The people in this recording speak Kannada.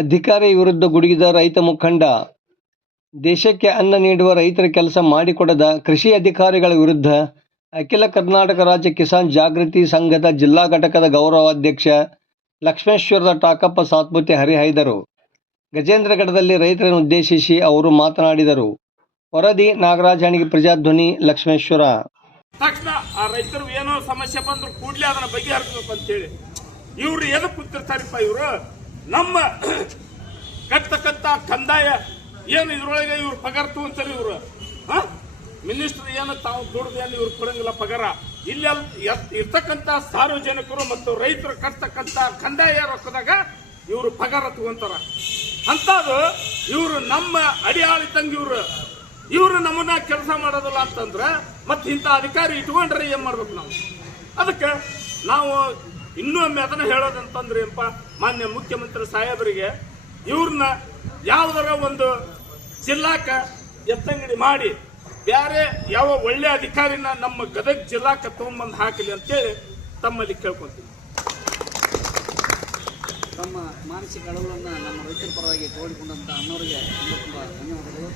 ಅಧಿಕಾರಿ ವಿರುದ್ಧ ಗುಡುಗಿದ ರೈತ ಮುಖಂಡ. ದೇಶಕ್ಕೆ ಅನ್ನ ನೀಡುವ ರೈತರ ಕೆಲಸ ಮಾಡಿಕೊಡದ ಕೃಷಿ ಅಧಿಕಾರಿಗಳ ವಿರುದ್ಧ ಅಖಿಲ ಕರ್ನಾಟಕ ರಾಜ್ಯ ಕಿಸಾನ್ ಜಾಗೃತಿ ಸಂಘದ ಜಿಲ್ಲಾ ಘಟಕದ ಗೌರವಾಧ್ಯಕ್ಷ ಲಕ್ಷ್ಮೇಶ್ವರದ ಟಾಕಪ್ಪ ಸಾತ್ಪುತೆ ಹರಿಹಾಯ್ದರು. ಗಜೇಂದ್ರಗಢದಲ್ಲಿ ರೈತರನ್ನು ಉದ್ದೇಶಿಸಿ ಅವರು ಮಾತನಾಡಿದರು. ವರದಿ ನಾಗರಾಜ ಹಣಿಗೆ, ಪ್ರಜಾಧ್ವನಿ, ಲಕ್ಷ್ಮೇಶ್ವರ. ತಕ್ಷಣ ಆ ರೈತರು ಏನೋ ಸಮಸ್ಯೆ ಬಂದ್ರು ಕೂಡಲೇ ಅದನ್ನ ಬಗೆಹರಿಸಬೇಕು ಅಂತೇಳಿ ಇವ್ರು ಎದಕ್ಕೆ ಕೂತಿರ್ತಾರಪ್ಪ? ಇವರು ನಮ್ಮ ಕಟ್ಟತಕ್ಕಂತ ಕಂದಾಯ ಏನು ಇದ್ರೊಳಗೆ ಇವ್ರು ಪಗಾರ ತಗೊಂತಾರೆ. ಇವರು ಮಿನಿಸ್ಟರ್ ಏನು ತಾವು ದುಡ್ದೇನು ಇವ್ರು ಕೊಡಂಗಿಲ್ಲ ಪಗಾರ. ಇಲ್ಲ ಇರ್ತಕ್ಕಂಥ ಸಾರ್ವಜನಿಕರು ಮತ್ತು ರೈತರು ಕಟ್ತಕ್ಕಂಥ ಕಂದಾಯ ರೊಕ್ಕದಾಗ ಇವರು ಪಗಾರ ತಗೊಂತಾರ. ಅಂತದು ಇವರು ನಮ್ಮ ಅಡಿಯಾಳಿತಂಗ ಇವರು ನಮ್ಮನ್ನ ಕೆಲಸ ಮಾಡೋದಿಲ್ಲ ಅಂತಂದ್ರೆ ಮತ್ತೆ ಇಂಥ ಅಧಿಕಾರಿ ಇಟ್ಕೊಂಡ್ರೆ ಏನ್ ಮಾಡ್ಬೇಕು ನಾವು? ಅದಕ್ಕೆ ನಾವು ಇನ್ನೊಮ್ಮೆ ಅದನ್ನ ಹೇಳೋದಂತಂದ್ರೆ ಏನಪ್ಪ, ಮಾನ್ಯ ಮುಖ್ಯಮಂತ್ರಿ ಸಾಹೇಬರಿಗೆ ಇವ್ರನ್ನ ಯಾವುದರ ಒಂದು ಜಿಲ್ಲಾಕ ಎತ್ತಂಗಡಿ ಮಾಡಿ ಬೇರೆ ಯಾವ ಒಳ್ಳೆ ಅಧಿಕಾರಿನ ನಮ್ಮ ಗದಗ ಜಿಲ್ಲಾಕ ತಗೊಂಡ್ಬಂದು ಹಾಕಲಿ ಅಂತೇಳಿ ತಮ್ಮಲ್ಲಿ ಕೇಳ್ಕೊಂತೀವಿ. ತಮ್ಮ ಮಾನಸಿಕ ಅಳವನ್ನು ನಮ್ಮ ರೈತರ ಪರವಾಗಿ ತೋಡಿಕೊಂಡಂತ ಅಣ್ಣವರಿಗೆ ತುಂಬ ಧನ್ಯವಾದಗಳು.